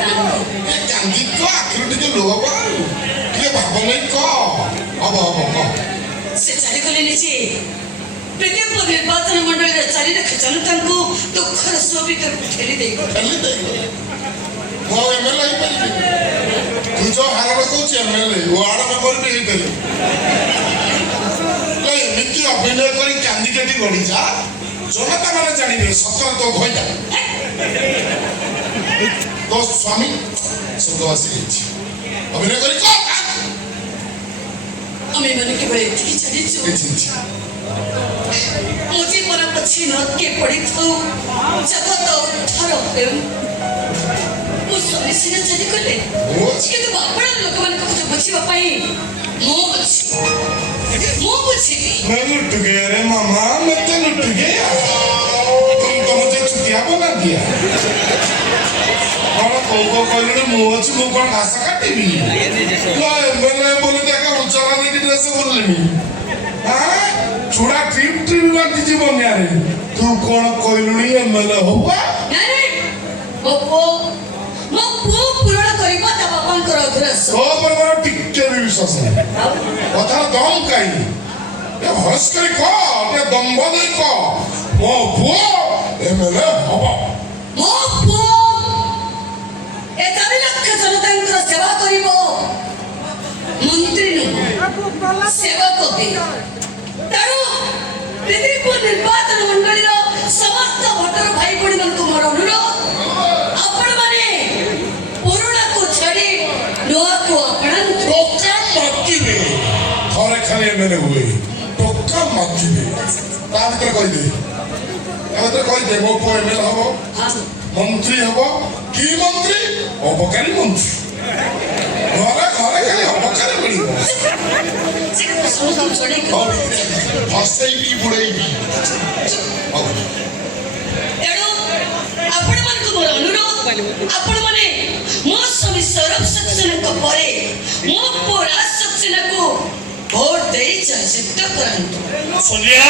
କାନ୍ଦି ତ ଆଖିରୁ ଟିକେ ଲୁହ ଟିକେ ଭାବ ନେଇ ହବ ସେ ଚାଲିଗଲେନି ଯେ ପ୍ରତ୍ୟେକ ନିର୍ବାଚନ ମଣ୍ଡଳୀର ଚାରିରଖ ଜନତାଙ୍କୁ ଦୁଃଖର ସୁଅ ଭିତରକୁ ଠେଲି ଦେଇଗଲେ। ମୁଁ ଏମଏଲଏ ହେଇପାରିବି ତୁ ଯୋଉ ହାରରେ କହୁଛି ଏମଏଲଏ ୱାର୍ଡ ମେମ୍ବର ବି ହେଇପାରିବି ଏମିତି ଅଭିନୟ କରି କାନ୍ଦି କାଟି ଗଢିଯା ଜନତା ମାନେ ଜାଣିବେ ସତରେ ତୋ ଘଇଟା ତୋ ସ୍ୱାମୀ ସ୍ୱର୍ଗବାସୀ ହେଇଛି ଅଭିନୟ କରି ଆମେ ମାନେ କେବଳ ଏତିକି ଜାଣିଛୁ ମୋ ଜୀବନ ପଛେ ନକେ ପଡ଼ିଥାଉ ଜଗତ ଉଦ୍ଧାର ହେଉ। ମୋ ସ୍ୱାମୀ ସିନା ଚାଲିଗଲେ କିନ୍ତୁ ଆପଣ ଲୋକମାନଙ୍କ କଥା ବୁଝିବା ପାଇଁ ମୁଁ ଅଛି ମୁଁ ବୁଝିବି। मैं लुट गया रे मामा मैं तो लुट गया तुम तो मुझे छुट्टियां बना दिया कौन को कहले मु अछि मु कोन घास काटिबी एमएलए बोले देखा उच्चारण की ड्रेस बोललेनी हां छुड़ा ट्रिप बांधी जीवन यार तू कोन कहलुनी एमएलए होबा नहीं मो पूर्ण करिबा ता बापांकर अधरस ओ पर टिके भी विश्वास नहीं कथा दम काई ये हस कर को ये दम्भ दे को मो पुओ एमएलए होबा मो पुओ ए 4 लाख जनतांकर सेवा करिबो मंत्री न सेवक हे तारो पृथ्वी निर्वाचन मंडलीर समस्त भोटर भाई बहन को मोर अनुरोध आपण माने पुराणा को छड़ी नोआ को अपना टोका माकिबे थरे खाली एमएलए हुए टोका माकिबे ता भीतर कहि दे मो को एमएलए हबो मंत्री हबो की मंत्री अबकारी मंत्री घरे घरे खाली अबकारी पड़िबो सुन छड़ी को फसई भी बुड़ई भी एडो आपण मन को मोर अनुरोध आपण माने मो स्वामी सरब सक्सेना को परे मो पूरा सक्सेना को भोट दे चर्चित करंतु सोनिया